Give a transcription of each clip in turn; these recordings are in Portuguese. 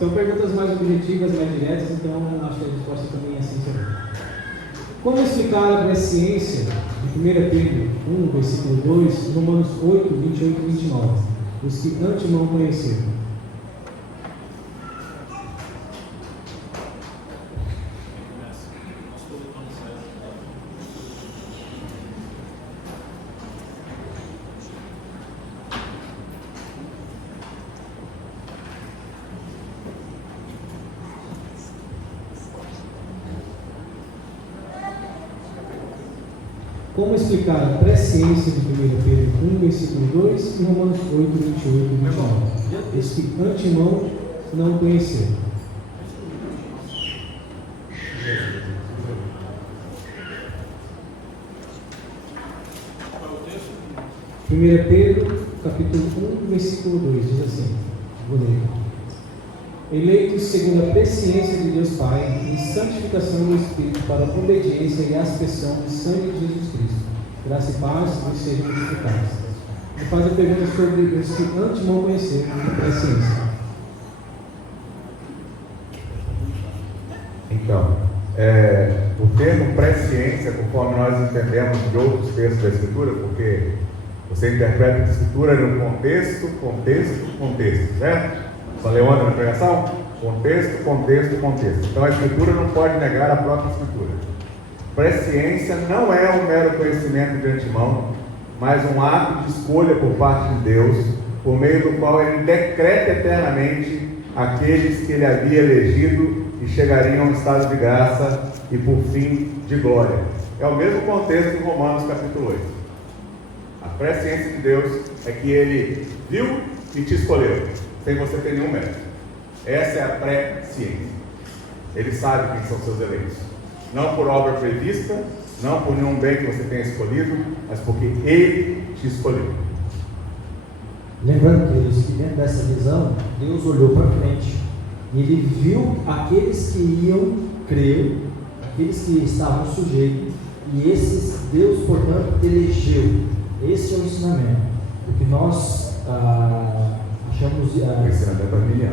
São perguntas mais objetivas, mais diretas, então acho que a resposta também é assim também. Como explicar a presciência de 1 Pedro 1, versículo 2, Romanos 8, 28 e 29, os que antemão conheceram? Como explicar a presciência de 1 Pedro 1, versículo 2 e Romanos 8, 28 e 29? Os que antemão não conheceram. Primeira Pedro, capítulo 1, versículo 2, diz assim, vou ler. Eleitos segundo a presciência de Deus Pai, em santificação do Espírito para a obediência e aspersão do sangue de Jesus Cristo. Graça e paz vos sejam multiplicadas. Ele faz a pergunta sobre os que antemão conheceram a presciência. Então, o termo presciência, conforme nós entendemos de outros textos da Escritura, porque você interpreta a Escritura no contexto, certo? Falei ontem na pregação? Contexto. Então a Escritura não pode negar a própria Escritura. Presciência não é um mero conhecimento de antemão, mas um ato de escolha por parte de Deus, por meio do qual Ele decreta eternamente aqueles que Ele havia elegido e chegariam a um estado de graça e por fim de glória. É o mesmo contexto de Romanos capítulo 8. A presciência de Deus é que Ele viu e te escolheu, sem você ter nenhum mérito. Essa é a presciência. Ele sabe quem são seus eleitos. Não por obra prevista, não por nenhum bem que você tenha escolhido, mas porque Ele te escolheu. Lembrando, queridos, que dentro dessa visão, Deus olhou para frente e Ele viu aqueles que iam crer, aqueles que estavam sujeitos, e esses Deus, portanto, elegeu. Esse é o ensinamento. O que nós achamos... Ensinando é para milhão.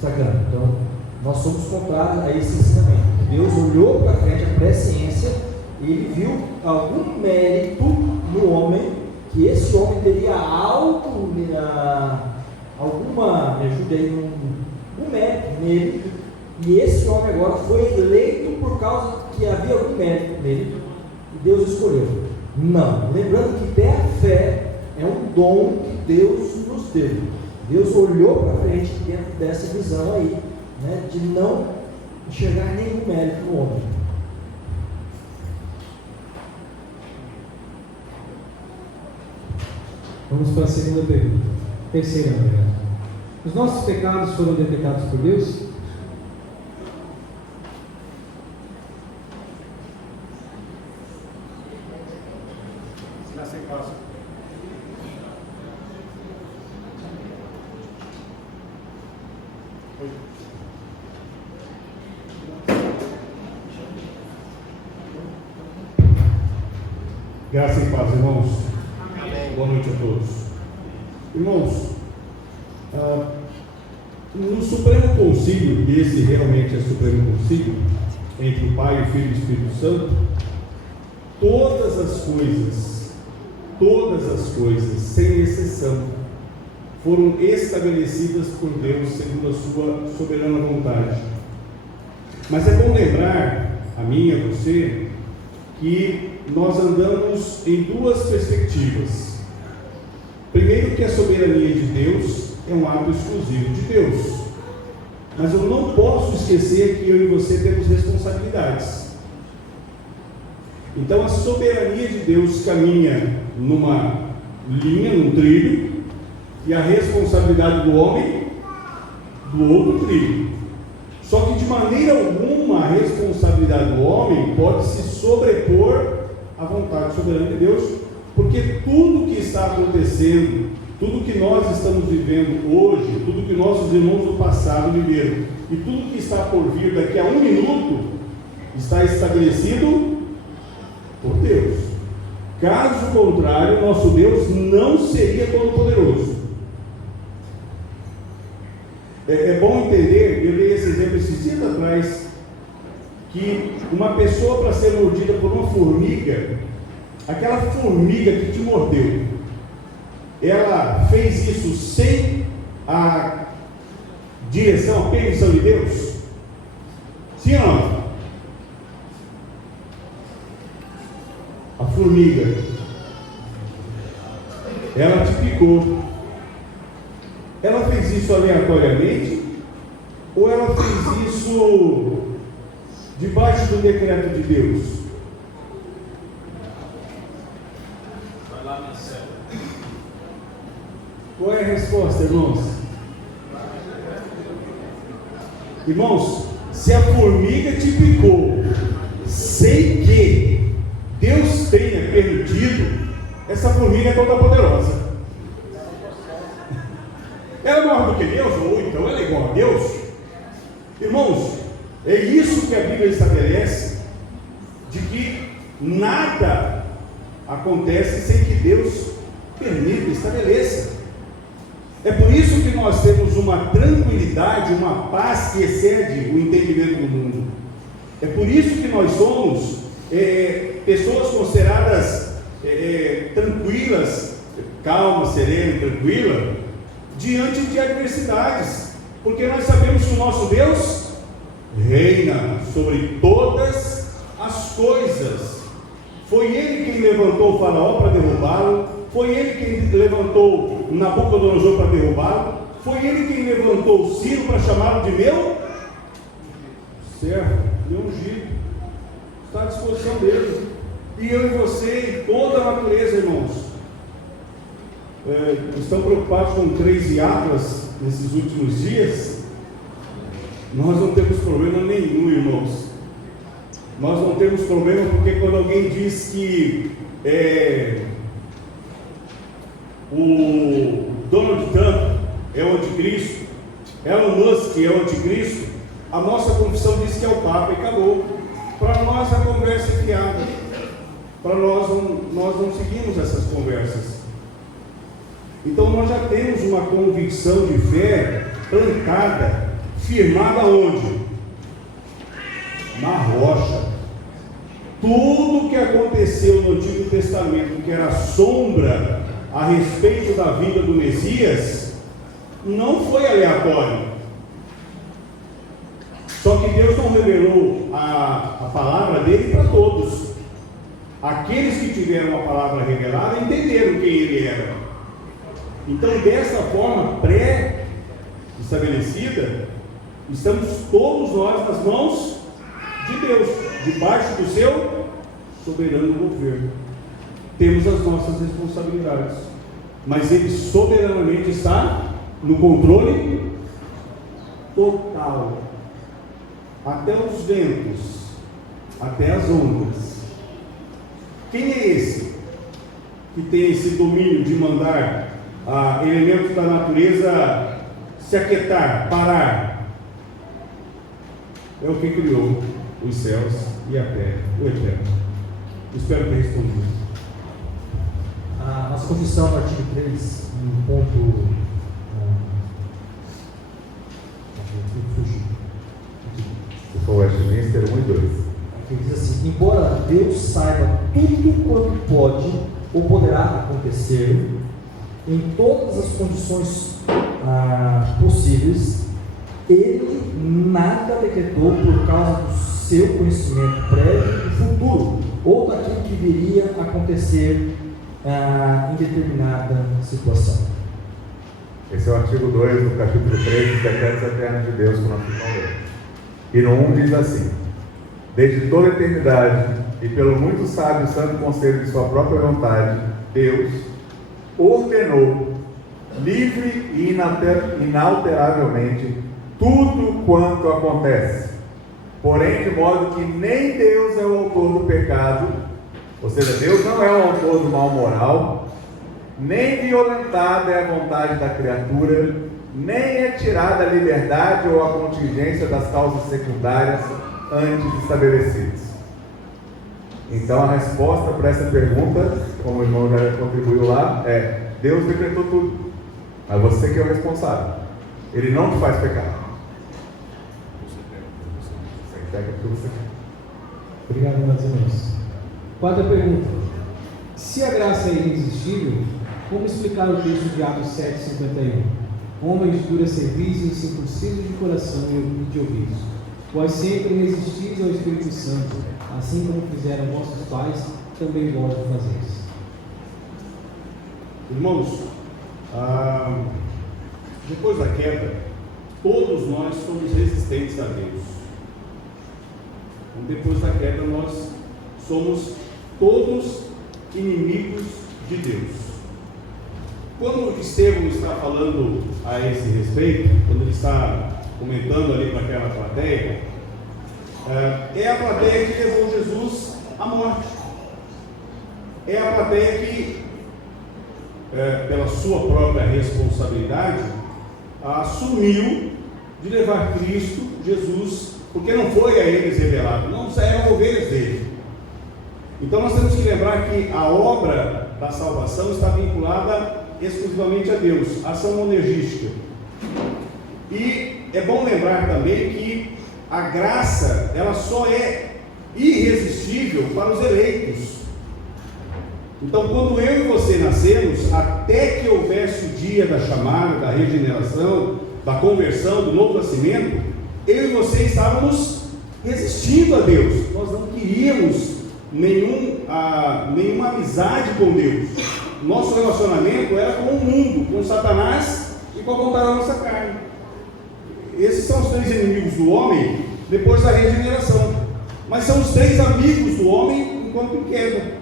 Sacando. Então, nós somos contrários a esse ensinamento. Deus olhou para frente a presciência e Ele viu algum mérito no homem, que esse homem teria algo, alguma, me ajude aí, um mérito nele, e esse homem agora foi eleito por causa que havia algum mérito nele, e Deus escolheu. Não, lembrando que ter a fé é um dom que Deus nos deu. Deus olhou para frente dentro dessa visão aí, né, de não enxergar nenhum mérito no homem. Vamos para a segunda pergunta. Terceira, na verdade. Os nossos pecados foram detectados por Deus? Graça e paz, irmãos. Amém. Boa noite a todos. Irmãos, no Supremo Concílio, e esse realmente é o Supremo Concílio, entre o Pai, o Filho e o Espírito Santo, todas as coisas, sem exceção, foram estabelecidas por Deus segundo a sua soberana vontade. Mas é bom lembrar, a mim e a você, que nós andamos em duas perspectivas. Primeiro, que a soberania de Deus é um ato exclusivo de Deus, mas eu não posso esquecer que eu e você temos responsabilidades. Então a soberania de Deus caminha numa linha, num trilho, e a responsabilidade do homem do outro trilho. Só que de maneira alguma a responsabilidade do homem pode se sobrepor à vontade soberana de Deus, porque tudo que está acontecendo, tudo que nós estamos vivendo hoje, tudo que nossos irmãos do passado viveram, e tudo que está por vir daqui a um minuto, está estabelecido por Deus. Caso contrário, nosso Deus não seria todo-poderoso. É bom entender, eu dei esse exemplo esses dias atrás, que uma pessoa, para ser mordida por uma formiga, aquela formiga que te mordeu, ela fez isso sem a direção, a permissão de Deus? Sim ou não? A formiga, ela te picou. Ela fez isso aleatoriamente? Ou ela fez isso debaixo do decreto de Deus? Vai lá na célula. Qual é a resposta, irmãos? Irmãos, se a formiga te picou sem que Deus tenha permitido, essa formiga é toda poderosa. Ela é maior do que Deus, ou então ela é igual a Deus. Irmãos, é isso que a Bíblia estabelece, de que nada acontece sem que Deus permita, estabeleça. É por isso que nós temos uma tranquilidade, uma paz que excede o entendimento do mundo. É por isso que nós somos pessoas consideradas tranquilas, calma, serena, tranquila, diante de adversidades, porque nós sabemos que o nosso Deus reina sobre todas as coisas. Foi Ele quem levantou o faraó para derrubá-lo, foi Ele quem levantou Nabucodonosor para derrubá-lo, foi Ele quem levantou o Ciro para chamá-lo de meu servo, meu ungido. Está à disposição dele. E eu e você e toda a natureza, irmãos, estão preocupados com crise Atlas nesses últimos dias. Nós não temos problema nenhum, irmãos. Nós não temos problema porque quando alguém diz que o Donald Trump é o anticristo, Elon Musk é o anticristo, a nossa confissão diz que é o Papa e acabou. Para nós a conversa é fiada. Para nós não seguimos essas conversas. Então nós já temos uma convicção de fé plantada, firmada onde? Na rocha. Tudo que aconteceu no Antigo Testamento, que era sombra a respeito da vinda do Messias, não foi aleatório. Só que Deus não revelou a palavra dele para todos. Aqueles que tiveram a palavra revelada entenderam quem ele era. Então, dessa forma pré-estabelecida, estamos todos nós nas mãos de Deus, debaixo do seu soberano governo. Temos as nossas responsabilidades, mas Ele soberanamente está no controle total, até os ventos, até as ondas. Quem é esse que tem esse domínio de mandar elementos da natureza se aquietar, parar? É o que criou os céus e a terra, o Eterno. Espero ter respondido. A nossa confissão, no artigo 3, no ponto. Se for Westminster 1 e 2. Ele diz assim: embora Deus saiba tudo quanto pode ou poderá acontecer, em todas as condições possíveis, Ele nada decretou por causa do seu conhecimento prévio e futuro, ou daquilo que viria a acontecer em determinada situação. Esse é o artigo 2 do capítulo 3 dos decretos eternos de Deus, que nós estamos lendo. E no 1 diz assim: desde toda a eternidade e pelo muito sábio e santo conselho de sua própria vontade, Deus ordenou livre e inalteravelmente tudo quanto acontece, porém de modo que nem Deus é o autor do pecado, ou seja, Deus não é o autor do mal moral, nem violentada é a vontade da criatura, nem é tirada a liberdade ou a contingência das causas secundárias antes estabelecidas. Então a resposta para essa pergunta, como o irmão já contribuiu lá, é: Deus decretou tudo, mas você que é o responsável. Ele não te faz pecar. Você pega tudo isso aqui. Obrigado, meus irmãos. Quarta pergunta. Se a graça é irresistível, como explicar o texto de Atos 7,51? Homens de dura cerviz e incircuncisos de coração e de ouvidos, vós sempre resistis ao Espírito Santo, assim como fizeram vossos pais, também vós o fazeis. Irmãos, depois da queda, todos nós somos resistentes a Deus. Depois da queda, nós somos todos inimigos de Deus. Quando Estevão está falando a esse respeito, quando ele está comentando ali para aquela plateia, é a plateia que levou Jesus à morte. É a plateia que, pela sua própria responsabilidade, assumiu de levar Cristo, Jesus, porque não foi a eles revelado, não eram ovelhas dele. Então nós temos que lembrar que a obra da salvação está vinculada exclusivamente a Deus, a ação monergística. E é bom lembrar também que a graça, ela só é irresistível para os eleitos. Então, quando eu e você nascemos, até que houvesse o dia da chamada, da regeneração, da conversão, do novo nascimento, eu e você estávamos resistindo a Deus. Nós não queríamos nenhuma amizade com Deus. Nosso relacionamento era com o mundo, com Satanás e com a vontade da nossa carne. Esses são os três inimigos do homem depois da regeneração. Mas são os três amigos do homem enquanto em queda: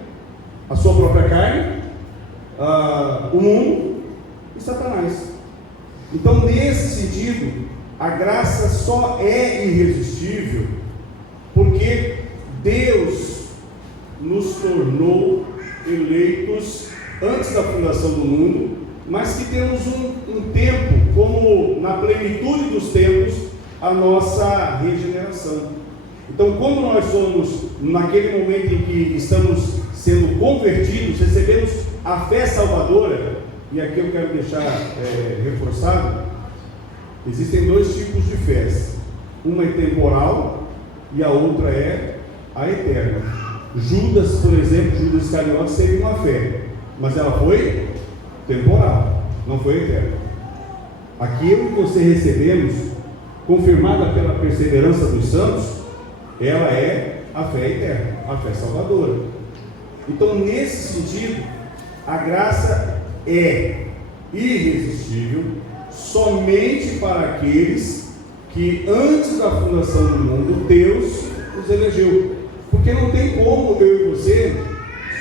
a sua própria carne, o mundo e Satanás. Então, nesse sentido, a graça só é irresistível porque Deus nos tornou eleitos antes da fundação do mundo, mas que temos um tempo, como na plenitude dos tempos, a nossa regeneração. Então, quando nós somos, naquele momento em que estamos sendo convertidos, recebemos a fé salvadora, e aqui eu quero deixar reforçado, existem dois tipos de fés: uma é temporal e a outra é a eterna. Judas, por exemplo, Judas Iscariotes teve uma fé, mas ela foi temporal, não foi eterna. Aquilo que você recebemos, confirmada pela perseverança dos santos, ela é a fé eterna, a fé salvadora. Então, nesse sentido, a graça é irresistível somente para aqueles que antes da fundação do mundo Deus os elegeu, porque não tem como eu e você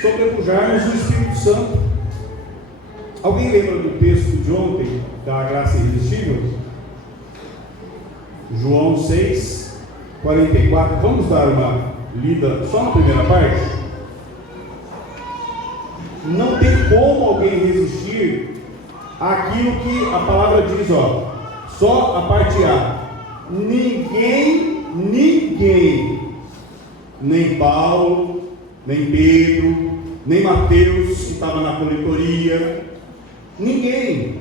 sobrepujarmos o Espírito Santo. Alguém lembra do texto de ontem da graça irresistível? João 6, 44. Vamos dar uma lida só na primeira parte? Não tem como alguém resistir àquilo que a palavra diz, só a parte A. Ninguém, nem Paulo, nem Pedro, nem Mateus, que estava na coletoria, ninguém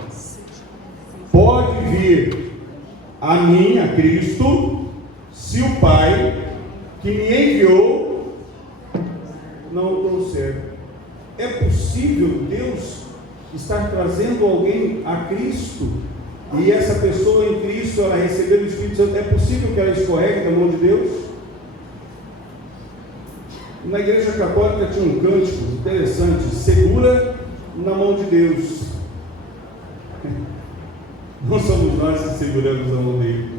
pode vir a mim, a Cristo, se o Pai que me enviou não o trouxer. É possível Deus estar trazendo alguém a Cristo e essa pessoa em Cristo, ela receber o Espírito Santo, é possível que ela escorregue da mão de Deus? Na Igreja Católica tinha um cântico interessante: segura na mão de Deus. Não somos nós que seguramos a mão dele,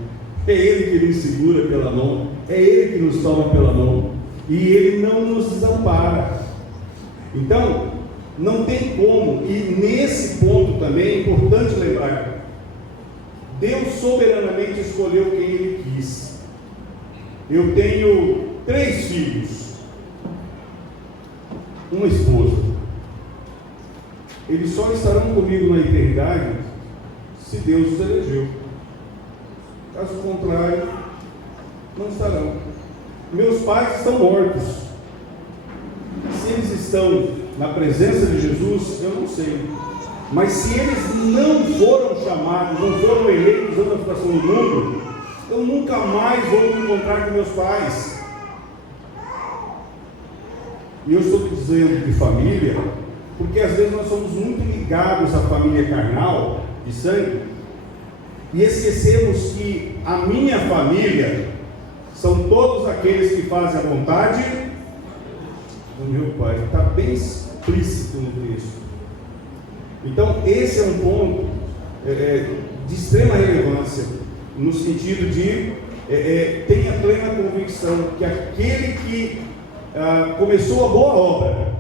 é Ele que nos segura pela mão, é Ele que nos toma pela mão, e Ele não nos desampara. Então, não tem como, e nesse ponto também é importante lembrar: Deus soberanamente escolheu quem Ele quis. Eu tenho 3 filhos, uma esposa. Eles só estarão comigo na eternidade se Deus os elegeu. Caso contrário, não estarão. Meus pais estão mortos. Se eles estão na presença de Jesus, eu não sei. Mas se eles não foram chamados, não foram eleitos à santificação do mundo, eu nunca mais vou me encontrar com meus pais. E eu estou dizendo de família, porque às vezes nós somos muito ligados à família carnal, de sangue, e esquecemos que a minha família são todos aqueles que fazem a vontade do meu Pai. Está bem explícito no texto. Então, esse é um ponto de extrema relevância, no sentido de tenha plena convicção que aquele que começou a boa obra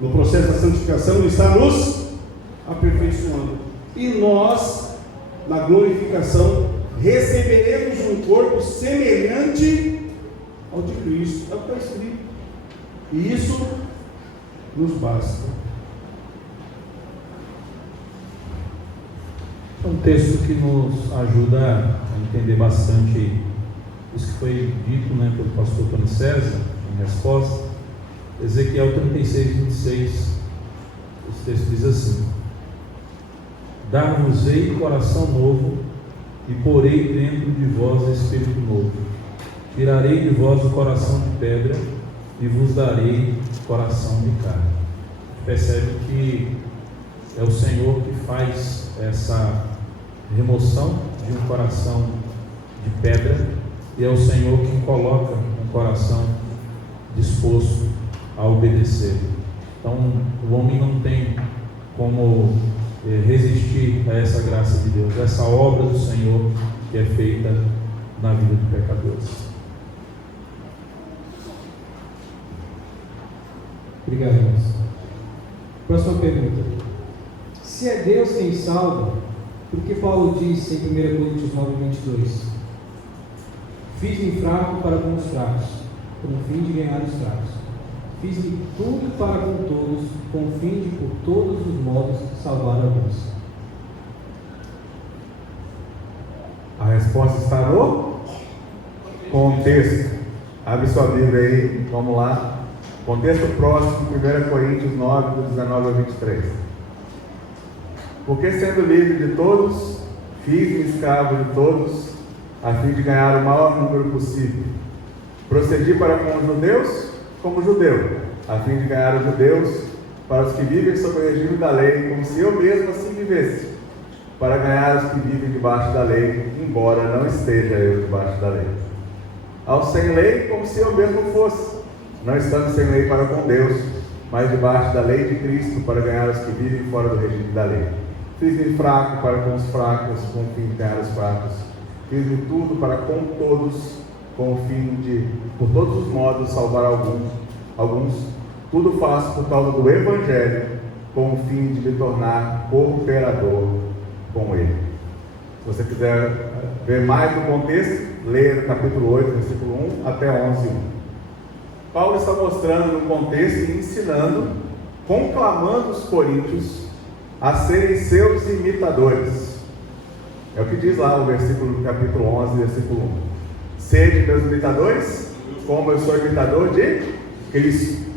no processo da santificação, ele está nos aperfeiçoando. E nós, na glorificação, receberemos um corpo semelhante ao de Cristo. É o que está escrito. E isso nos basta. É um texto que nos ajuda a entender bastante isso que foi dito, né, pelo pastor Tony César, em resposta. Ezequiel 36, 26. Esse texto diz assim: dar-vos-ei coração novo, e porei dentro de vós espírito novo. Tirarei de vós o coração de pedra, e vos darei coração de carne. Percebe que é o Senhor que faz essa remoção de um coração de pedra, e é o Senhor que coloca um coração disposto a obedecer. Então o homem não tem como resistir a essa graça de Deus, essa obra do Senhor que é feita na vida de pecadores. Obrigado, irmãos. Próxima pergunta. Se é Deus quem salva, por que Paulo diz em 1 Coríntios 9, 22: fiz-me fraco para com os fracos, com o fim de ganhar os fracos. Fiz-me tudo para com todos, com o fim de, por todos os modos, salvar alguns. A resposta está no contexto. Abre sua Bíblia aí, vamos lá. Contexto próximo, 1 Coríntios 9, do 19 ao 23. Porque sendo livre de todos, fiz-me escravo de todos, a fim de ganhar o maior número possível. Procedi para com os judeus como judeu, a fim de ganhar os judeus, para os que vivem sob o regime da lei, como se eu mesmo assim vivesse, para ganhar os que vivem debaixo da lei, embora não esteja eu debaixo da lei. Aos sem lei, como se eu mesmo fosse, não estando sem lei para com Deus, mas debaixo da lei de Cristo, para ganhar os que vivem fora do regime da lei. Fiz-me fraco para com os fracos, com o fim de ganhar os fracos. Fiz-me tudo para com todos, com o fim de, por todos os modos, salvar alguns. Tudo faço por causa do Evangelho, com o fim de me tornar cooperador com ele. Se você quiser ver mais no contexto, leia no capítulo 8, versículo 1 até 11, 1. Paulo está mostrando no contexto e ensinando, conclamando os coríntios a serem seus imitadores. É o que diz lá o versículo, capítulo 11, versículo 1. Sede meus imitadores, como eu sou imitador de Cristo.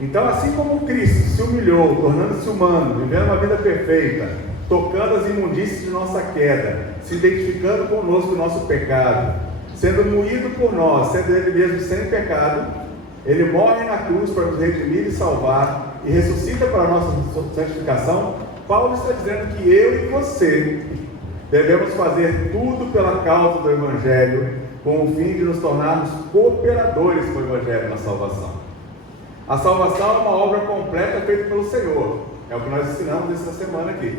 Então, assim como Cristo se humilhou, tornando-se humano, vivendo uma vida perfeita, tocando as imundícies de nossa queda, se identificando conosco o nosso pecado, sendo moído por nós, sendo ele mesmo sem pecado, ele morre na cruz para nos redimir e salvar, e ressuscita para a nossa santificação. Paulo está dizendo que eu e você devemos fazer tudo pela causa do Evangelho, com o fim de nos tornarmos cooperadores com o Evangelho na salvação. A salvação é uma obra completa feita pelo Senhor. É o que nós ensinamos essa semana aqui.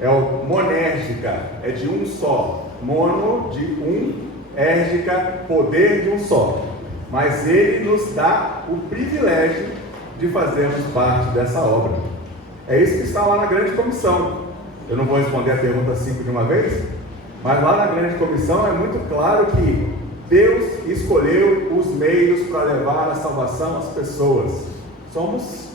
É o monérgica, é de um só. Mono, de um, érgica, poder de um só. Mas Ele nos dá o privilégio de fazermos parte dessa obra. É isso que está lá na grande comissão. Eu não vou responder a pergunta 5 de uma vez, mas lá na grande comissão é muito claro que Deus escolheu os meios para levar a salvação às pessoas. Somos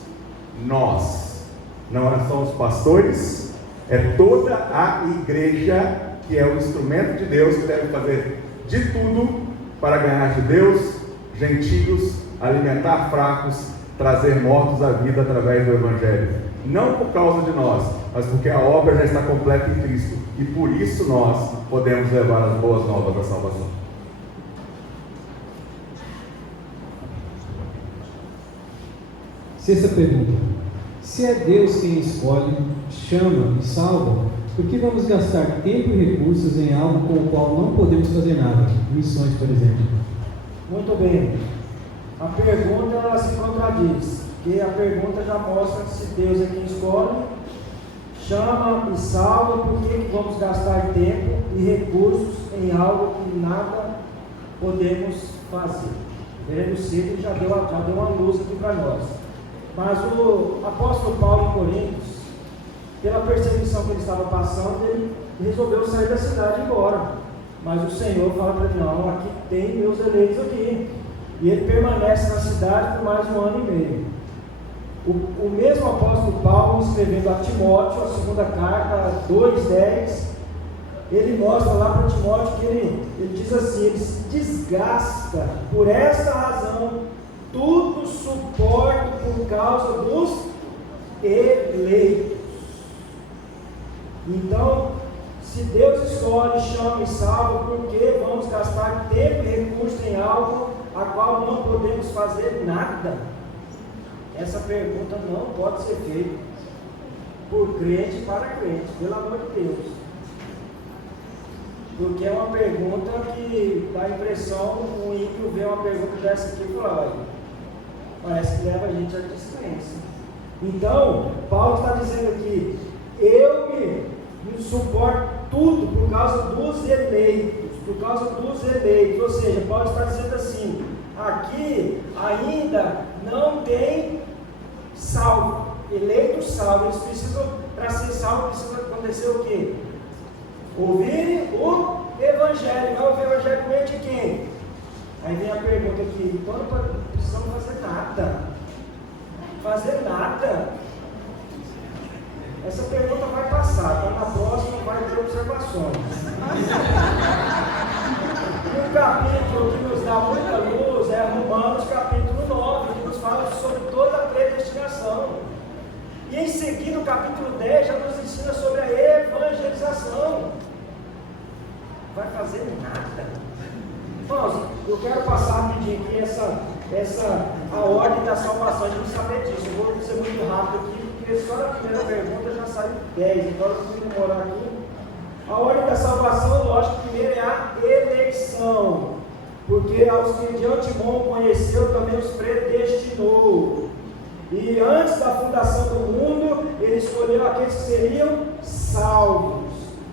nós, não são os pastores, é toda a igreja que é o instrumento de Deus, que deve fazer de tudo para ganhar judeus, gentios, alimentar fracos, trazer mortos à vida através do Evangelho. não por causa de nós, mas porque a obra já está completa em Cristo, e por isso nós podemos levar as boas novas da salvação. Sexta pergunta: se é Deus quem escolhe, chama e salva, por que vamos gastar tempo e recursos em algo com o qual não podemos fazer nada? Missões, por exemplo. Muito bem. A pergunta ela se contradiz, porque a pergunta já mostra que se Deus é quem escolhe, chama e salva, por que vamos gastar tempo e recursos em algo que nada podemos fazer? Veremos cedo, já deu uma luz aqui para nós. Mas o apóstolo Paulo em Coríntios, pela perseguição que ele estava passando, ele resolveu sair da cidade e ir embora. Mas o Senhor fala para ele: não, aqui tem meus eleitos aqui. E ele permanece na cidade por mais 1 ano e meio. O mesmo apóstolo Paulo, escrevendo a Timóteo, a segunda carta, 2:10, ele mostra lá para Timóteo que ele diz assim: ele se desgasta, por esta razão, tudo suporto por causa dos eleitos. Então, se Deus escolhe, chama e salva, por que vamos gastar tempo e recursos em algo a qual não podemos fazer nada? Essa pergunta não pode ser feita por crente para crente, pelo amor de Deus. Porque é uma pergunta que dá a impressão, o ímpio vê uma pergunta dessa aqui e fala: olha, parece que leva a gente à descrença. Então, Paulo está dizendo aqui: eu me suporto tudo por causa dos eleitos, ou seja, Paulo está dizendo assim: aqui ainda não tem salvo, eleito salvo, eles precisam, para ser salvo, precisa acontecer o quê? Ouvirem o Evangelho. Vai ouvir o Evangelho por meio de quem? Aí vem a pergunta aqui: então não precisamos fazer nada. Fazer nada? Essa pergunta vai passar, então na próxima vai ter observações. E o capítulo que nos dá muita luz é Romanos capítulo 9, que nos fala sobre toda a predestinação. E em seguida o capítulo 10 já nos ensina sobre a evangelização. Vai fazer nada. Irmãos, eu quero passar rapidinho aqui a ordem da salvação, a gente não saber disso. Eu vou ser muito rápido aqui, porque só na primeira pergunta já saiu 10, então eu preciso demorar aqui. A ordem da salvação, lógico, primeiro é a eleição, porque aos que de antemão conheceu, também os predestinou. E antes da fundação do mundo, ele escolheu aqueles que seriam salvos.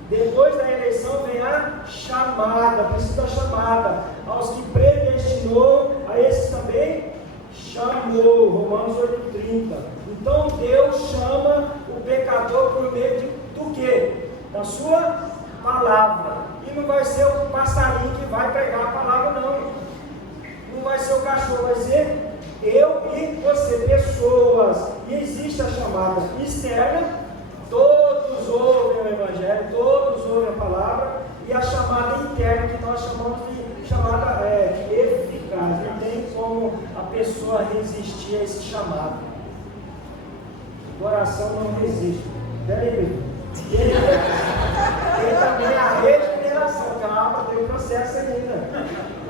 Depois da eleição vem a chamada, precisa da chamada. Aos que predestinou, a esses também chamou. Romanos 8:30. Então Deus chama o pecador por meio do quê? Da sua palavra. E não vai ser o passarinho que vai pregar a palavra, não. Não vai ser o cachorro, vai ser eu e você, pessoas. E existe a chamada externa. Todos ouvem o Evangelho, todos ouvem a palavra, e a chamada interna, que nós chamamos de chamada eficaz. Não tem como a pessoa resistir a esse chamado. O coração não resiste. Peraí, e também a regeneração. Calma, tem um processo ainda.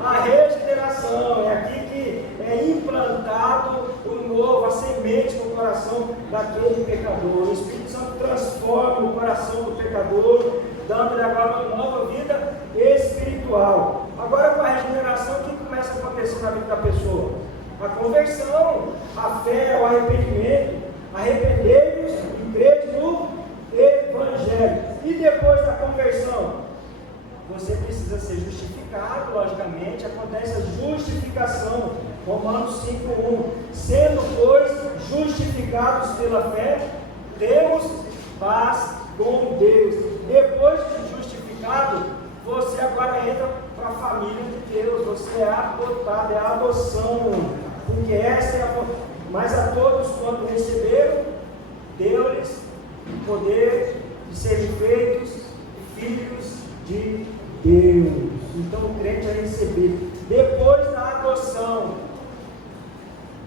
A regeneração é aqui que é implantado o novo, a semente no coração daquele pecador. O Espírito Santo transforma o coração do pecador, dando-lhe agora uma nova vida espiritual. Agora, com a regeneração, o que começa a acontecer na vida da pessoa? A conversão, a fé, o arrependimento. Arrependei-vos e crede no Evangelho. E depois da conversão, você precisa ser justificado, logicamente. Acontece a justificação, Romanos 5:1. Sendo, pois, justificados pela fé, temos paz com Deus. Depois de justificado, você agora entra para a família de Deus. Você é adotado, é a adoção, porque essa é a. Mas a todos quanto receberam, deu-lhes o poder de serem feitos filhos de Deus. Então o crente é receber. Depois da adoção,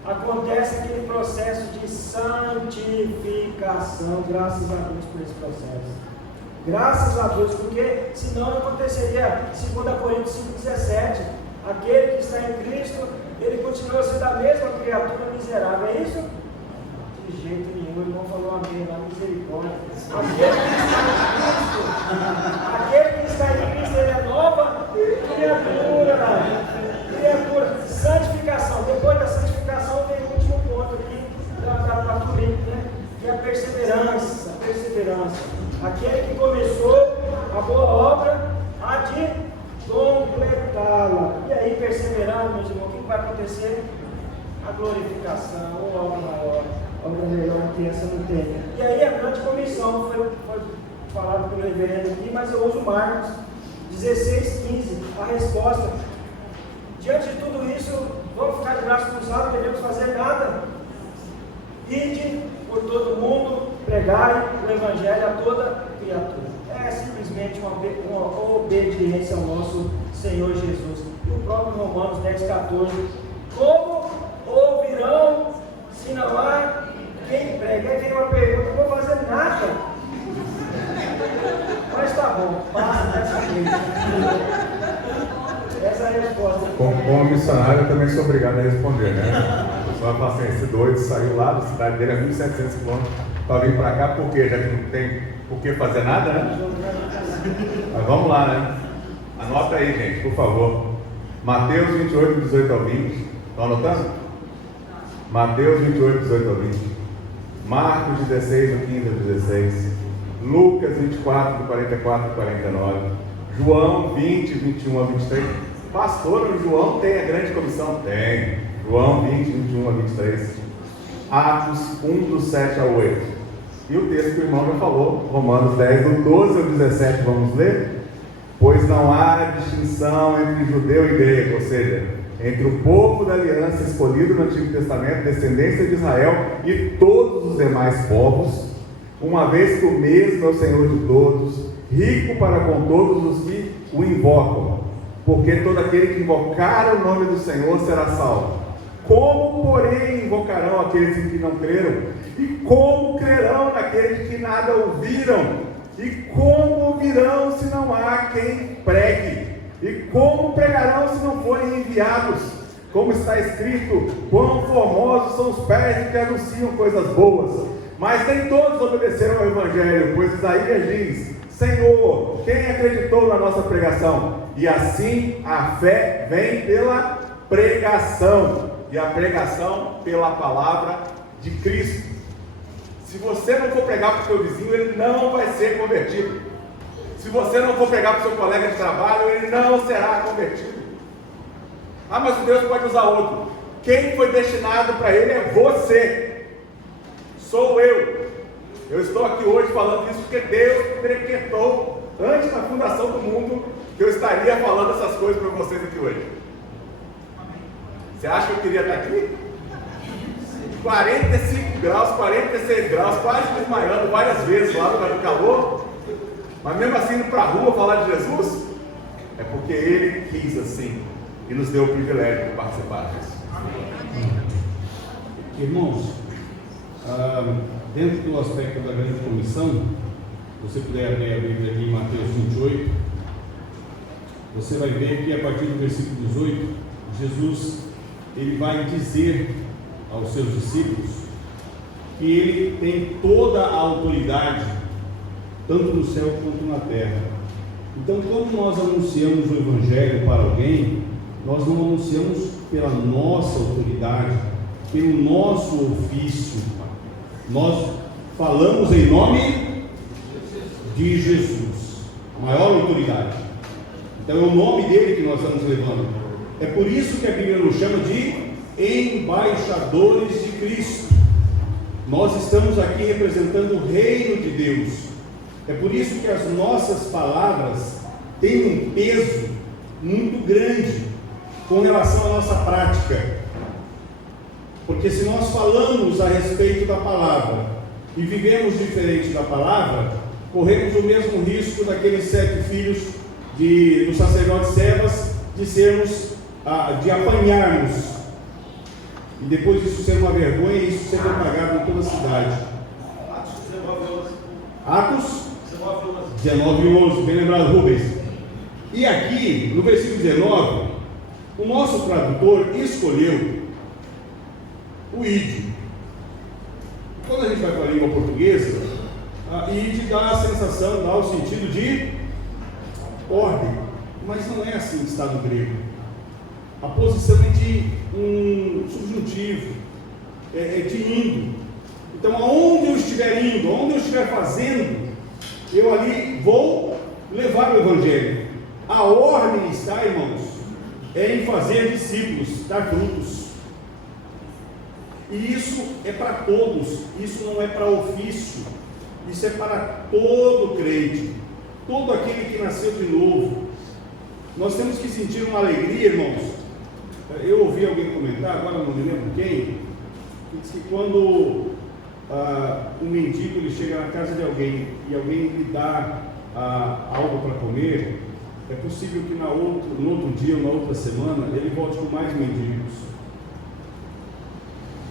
acontece aquele processo de santificação. Graças a Deus por esse processo. Graças a Deus, porque senão não aconteceria 2 Coríntios 5,17. Aquele que está em Cristo, ele continua sendo a mesma criatura miserável. É isso? De jeito nenhum, o irmão falou amém, na misericórdia. Aquele que está em Cristo, ele é nova criatura. Santificação. Depois da santificação vem o último ponto aqui da Turim, né? Que é a perseverança. Aquele que começou a boa obra, há de completá-la. E aí, perseverando, meus irmãos, o que vai acontecer? A glorificação, ou obra maior, obra melhor que essa não tem. E aí, a grande comissão foi falado pelo reverendo aqui, mas eu uso Marcos 16:15, a resposta. Diante de tudo isso, vamos ficar de braços cruzados, não devemos fazer nada. Ide por todo mundo, pregai o Evangelho a toda criatura. É simplesmente uma obediência ao nosso Senhor Jesus. E o próprio Romanos 10:14. Como ouvirão se não há quem pregue? Aí vem uma pergunta, não vou fazer nada. Mas tá bom, passa dessa vez. Essa é a resposta. Como missionário, eu também sou obrigado a responder, né? O pessoal fala assim, esse doido saiu lá da cidade dele a 1.700 quilômetros para vir para cá, por quê? Já que não tem por que fazer nada, né? Mas vamos lá, né? Anota aí, gente, por favor. Mateus 28, 18 ao 20. Estão anotando? Mateus 28, 18 ao 20. Marcos 16, do 15 ao 16. Lucas 24, do 44 ao 49. João 20, 21 a 23. Pastor, o João tem a grande comissão? Tem. João 20, 21 a 23. Atos 1, do 7 ao 8. E o texto que o irmão já falou, Romanos 10, do 12 ao 17, vamos ler? Pois não há distinção entre judeu e grego, ou seja, entre o povo da aliança escolhido no Antigo Testamento, descendência de Israel, e todos os demais povos, uma vez que o mesmo é o Senhor de todos, rico para com todos os que o invocam, porque todo aquele que invocar o nome do Senhor será salvo. Como, porém, invocarão aqueles em que não creram? E como crerão naqueles que nada ouviram? E como ouvirão se não há quem pregue? E como pregarão se não forem enviados? Como está escrito, quão formosos são os pés que anunciam coisas boas. Mas nem todos obedeceram ao Evangelho, pois Isaías diz, Senhor, quem acreditou na nossa pregação? E assim a fé vem pela pregação, e a pregação pela palavra de Cristo. Se você não for pregar para o seu vizinho, ele não vai ser convertido. Se você não for pregar para o seu colega de trabalho, ele não será convertido. Ah, mas Deus pode usar outro. Quem foi destinado para ele é você. Sou eu. Eu estou aqui hoje falando isso porque Deus decretou, antes da fundação do mundo, que eu estaria falando essas coisas para vocês aqui hoje. Você acha que eu queria estar aqui? 45 graus, 46 graus, quase desmaiando várias vezes lá no calor, mas mesmo assim indo para a rua falar de Jesus, é porque Ele quis assim e nos deu o privilégio de participar disso. Irmãos, dentro do aspecto da grande comissão, se você puder abrir a Bíblia aqui em Mateus 28, você vai ver que a partir do versículo 18, Jesus ele vai dizer aos seus discípulos que ele tem toda a autoridade, tanto no céu quanto na terra. Então, quando nós anunciamos o Evangelho para alguém, nós não anunciamos pela nossa autoridade, pelo nosso ofício, nós falamos em nome de Jesus, a maior autoridade. Então é o nome dele que nós estamos levando. É por isso que a Bíblia nos chama de embaixadores de Cristo. Nós estamos aqui representando o reino de Deus. É por isso que as nossas palavras têm um peso muito grande com relação à nossa prática. Porque se nós falamos a respeito da palavra e vivemos diferente da palavra, corremos o mesmo risco daqueles 7 filhos do sacerdote Sebas de apanharmos e depois isso ser uma vergonha e isso ser propagado em toda a cidade. Atos 19:11, bem lembrado, Rubens. E aqui, no versículo 19, o nosso tradutor escolheu o id. Quando a gente vai para a língua portuguesa, a id dá a sensação, dá o sentido de ordem, mas não é assim que está no grego. A posição é de um subjuntivo, é de indo. Então, aonde eu estiver indo, aonde eu estiver fazendo, eu ali vou levar o Evangelho. A ordem está, irmãos, é em fazer discípulos, dar frutos. E isso é para todos, isso não é para ofício, isso é para todo crente, todo aquele que nasceu de novo. Nós temos que sentir uma alegria, irmãos. Eu ouvi alguém comentar, agora não me lembro quem, que diz que quando um mendigo ele chega na casa de alguém e alguém lhe dá algo para comer, é possível que no outro dia ou na outra semana ele volte com mais mendigos,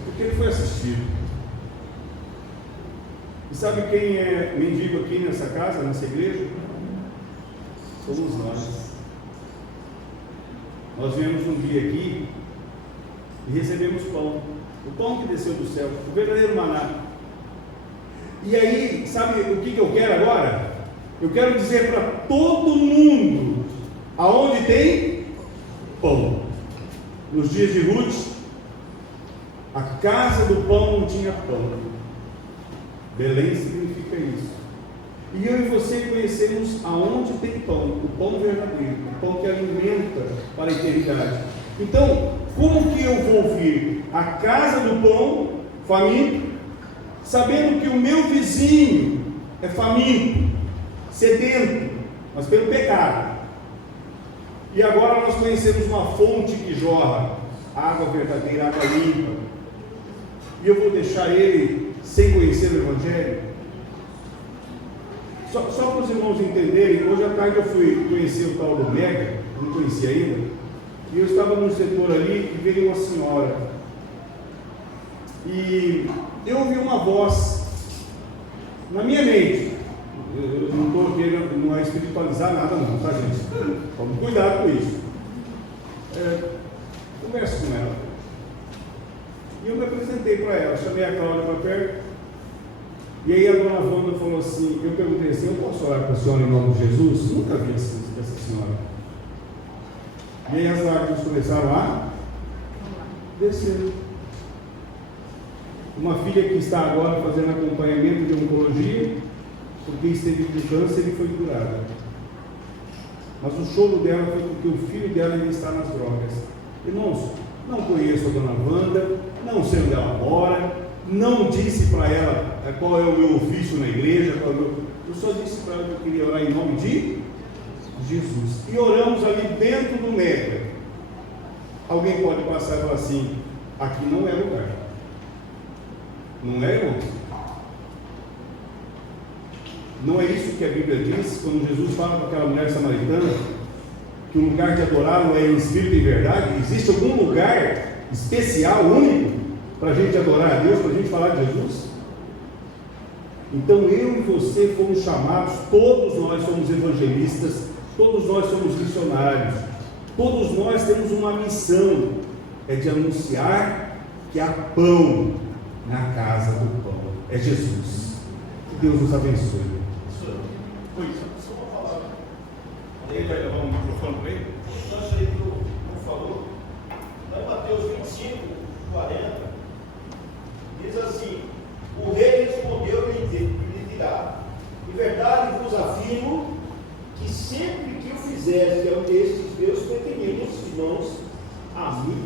porque ele foi assistido. E sabe quem é mendigo aqui nessa casa, nessa igreja? Somos nós. Nós viemos um dia aqui e recebemos pão, o pão que desceu do céu, o verdadeiro maná. E aí, sabe o que eu quero agora? Eu quero dizer para todo mundo, aonde tem pão. Nos dias de Ruth, a casa do pão não tinha pão. Belém significa isso. E eu e você conhecemos aonde tem pão, o pão verdadeiro, o pão que alimenta para a eternidade. Então, como que eu vou vir à casa do pão faminto, sabendo que o meu vizinho é faminto, sedento, mas pelo pecado? E agora nós conhecemos uma fonte que jorra água verdadeira, água limpa, e eu vou deixar ele sem conhecer o Evangelho? Só para os irmãos entenderem, hoje à tarde eu fui conhecer o tal do Mega, não conhecia ainda, e eu estava num setor ali e veio uma senhora, e eu ouvi uma voz na minha mente. Eu não estou querendo, não é espiritualizar nada não, tá, gente? Tome cuidado com isso. Converso com ela. E eu me apresentei para ela, chamei a Cláudia para perto. E aí a dona Wanda falou assim, eu perguntei assim, eu posso orar para a senhora em nome de Jesus? Nunca vi essa senhora. E aí as lágrimas começaram a descer. Uma filha que está agora fazendo acompanhamento de oncologia, porque esteve com câncer e foi curada. Mas o choro dela foi porque o filho dela ainda está nas drogas. Irmãos, não conheço a dona Wanda, não sei onde ela mora, não disse para ela qual é o meu ofício na igreja, eu só disse para ela que eu queria orar em nome de Jesus. E oramos ali dentro do Mega. Alguém pode passar e falar assim, aqui não é lugar. Não é, irmãos? Não é isso que a Bíblia diz, quando Jesus fala para aquela mulher samaritana, que o lugar de adorá-lo é em espírito e verdade? Existe algum lugar especial, único, para a gente adorar a Deus, para a gente falar de Jesus? Então eu e você fomos chamados, todos nós somos evangelistas, todos nós somos missionários, todos nós temos uma missão, é de anunciar que há pão na casa do pão, é Jesus. Que Deus nos abençoe. Oi, só uma palavra. Ele vai levar um microfone para ele? Então, isso aí que o falou, lá em Mateus 25, 40, diz assim: o rei respondeu e lhe dirá: em verdade vos afirmo que sempre que o fizeste a um destes meus pequeninos irmãos, a mim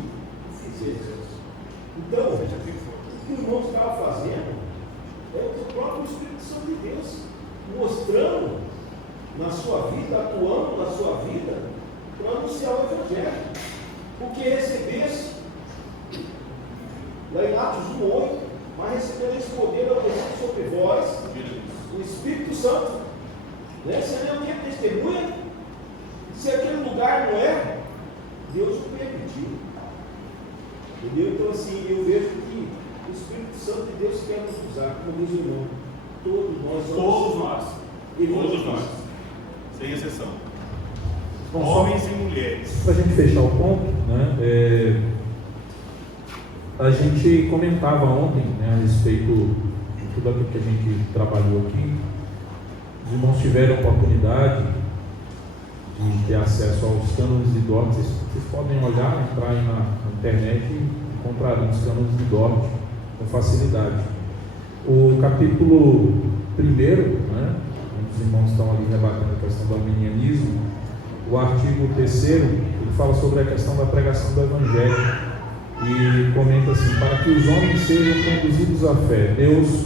o fizeste. Então, o que o irmão estava fazendo é o próprio Espírito Santo de Deus mostrando na sua vida, atuando na sua vida para anunciar o Evangelho. Porque recebeste, lá em Atos 1:8, mas recebendo esse poder ao descer sobre vós o Espírito Santo. Né? Você é o que? Testemunha? Se aquele lugar não é, Deus o permitiu. Entendeu? Então, assim, eu vejo que o Espírito Santo de Deus quer nos usar, como diz o irmão. Todos nós. Todos nós. Sem exceção. Bom, homens e mulheres. Para a gente fechar o ponto, né, a gente comentava ontem, né, a respeito de tudo aquilo que a gente trabalhou aqui. Os irmãos tiveram a oportunidade de ter acesso aos cânones de Dort. Vocês podem olhar, entrar aí na internet e encontrarão os cânones de Dort com facilidade. O capítulo 1º, né, onde os irmãos estão ali rebatendo a questão do arminianismo, o artigo 3º, ele fala sobre a questão da pregação do Evangelho e comenta assim: para que os homens sejam conduzidos à fé, Deus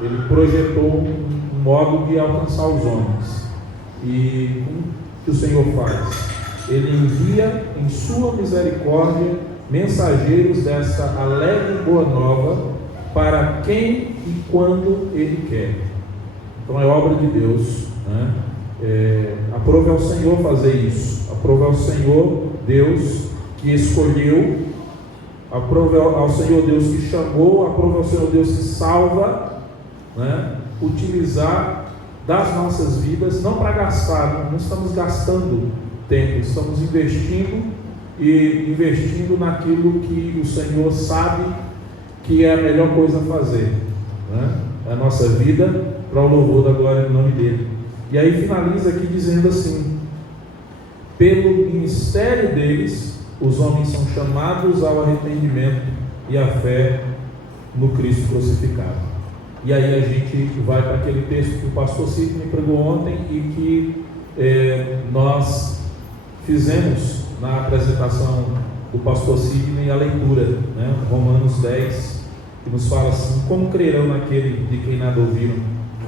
ele projetou um modo de alcançar os homens. E o que o Senhor faz? Ele envia em sua misericórdia mensageiros desta alegre boa nova para quem e quando Ele quer. Então é obra de Deus, né? Aprove ao Senhor fazer isso. Aprove ao Senhor Deus que escolheu, aprove ao Senhor Deus que chamou, aprove ao Senhor Deus que salva, né? Utilizar das nossas vidas, não para gastar, não estamos gastando tempo, estamos investindo naquilo que o Senhor sabe que é a melhor coisa a fazer, né? A nossa vida para o louvor da glória do nome dele. E aí finaliza aqui dizendo assim: pelo ministério deles os homens são chamados ao arrependimento e à fé no Cristo crucificado. E aí a gente vai para aquele texto que o pastor Sidney pregou ontem e que nós fizemos na apresentação do pastor Sidney a leitura, né? Romanos 10, que nos fala assim: como crerão naquele de quem nada ouviram?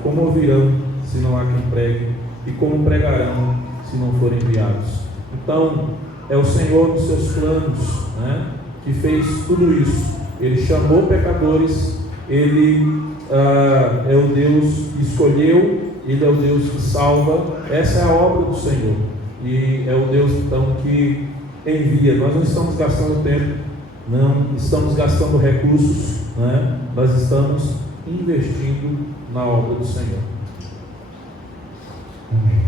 Como ouvirão se não há quem pregue? E como pregarão se não forem enviados? Então é o Senhor nos seus planos, né, que fez tudo isso. Ele chamou pecadores, Ele é o Deus que escolheu, Ele é o Deus que salva. Essa é a obra do Senhor e é o Deus então que envia. Nós não estamos gastando tempo, não estamos gastando recursos, né? Nós estamos investindo na obra do Senhor. Amém.